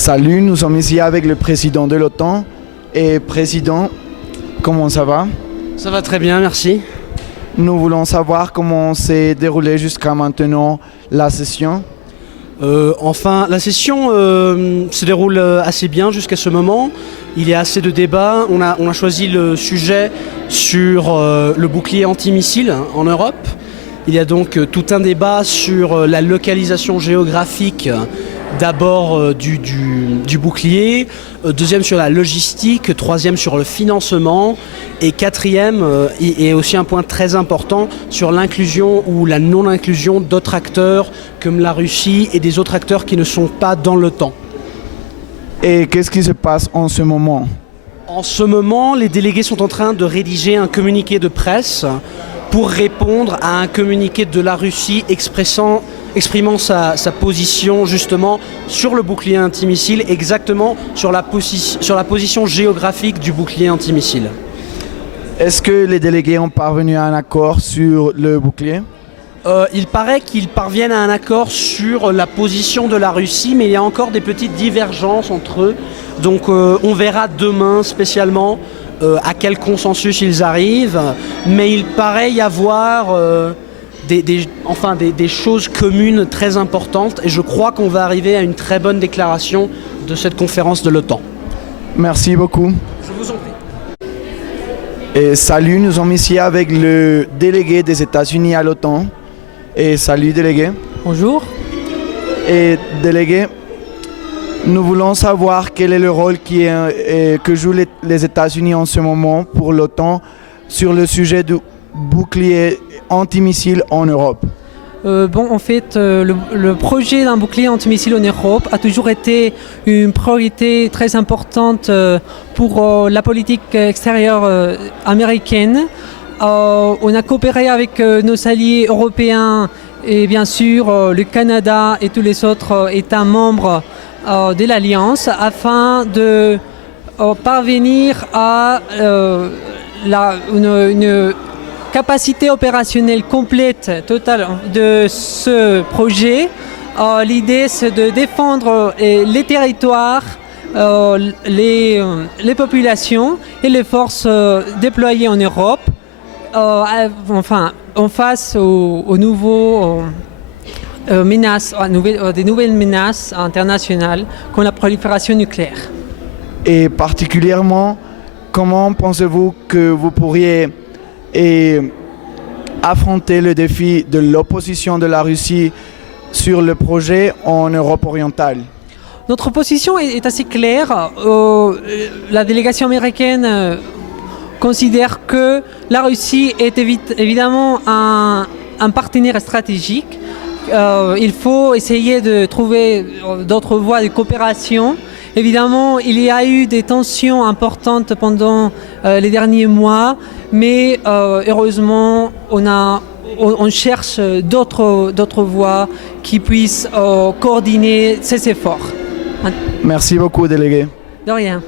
Salut, nous sommes ici avec le président de l'OTAN. Et président, comment ça va? Ça va très bien, merci. Nous voulons savoir comment s'est déroulée jusqu'à maintenant la session. La session se déroule assez bien jusqu'à ce moment. Il y a assez de débats. On a choisi le sujet sur le bouclier antimissile en Europe. Il y a donc tout un débat sur la localisation géographique d'abord du bouclier, deuxième sur la logistique, troisième sur le financement et quatrième, et aussi un point très important, sur l'inclusion ou la non-inclusion d'autres acteurs comme la Russie et des autres acteurs qui ne sont pas dans l'OTAN. Et qu'est-ce qui se passe en ce moment? En ce moment, les délégués sont en train de rédiger un communiqué de presse pour répondre à un communiqué de la Russie exprimant sa position justement sur le bouclier antimissile, exactement sur la position géographique du bouclier antimissile. Est-ce que les délégués ont parvenu à un accord sur le bouclier? Il paraît qu'ils parviennent à un accord sur la position de la Russie, mais il y a encore des petites divergences entre eux. Donc on verra demain spécialement à quel consensus ils arrivent, mais il paraît y avoir des choses communes très importantes, et je crois qu'on va arriver à une très bonne déclaration de cette conférence de l'OTAN. Merci beaucoup. Je vous en prie. Et salut, nous sommes ici avec le délégué des États-Unis à l'OTAN. Et salut délégué. Bonjour. Et délégué, nous voulons savoir quel est le rôle que jouent les États-Unis en ce moment pour l'OTAN sur le sujet du bouclier antimissile en Europe. Le projet d'un bouclier antimissile en Europe a toujours été une priorité très importante pour la politique extérieure américaine. On a coopéré avec nos alliés européens et bien sûr le Canada et tous les autres États membres de l'Alliance afin de parvenir à une capacité opérationnelle complète, totale de ce projet. L'idée, c'est de défendre les territoires, les populations et les forces déployées en Europe, en face aux des nouvelles menaces internationales comme la prolifération nucléaire. Et particulièrement, comment pensez-vous que vous pourriez affronter le défi de l'opposition de la Russie sur le projet en Europe orientale? Notre position est assez claire. La délégation américaine considère que la Russie est évidemment un partenaire stratégique. Il faut essayer de trouver d'autres voies de coopération. Évidemment, il y a eu des tensions importantes pendant les derniers mois, mais heureusement, on cherche d'autres voies qui puissent coordonner ces efforts. Merci beaucoup, délégué. De rien.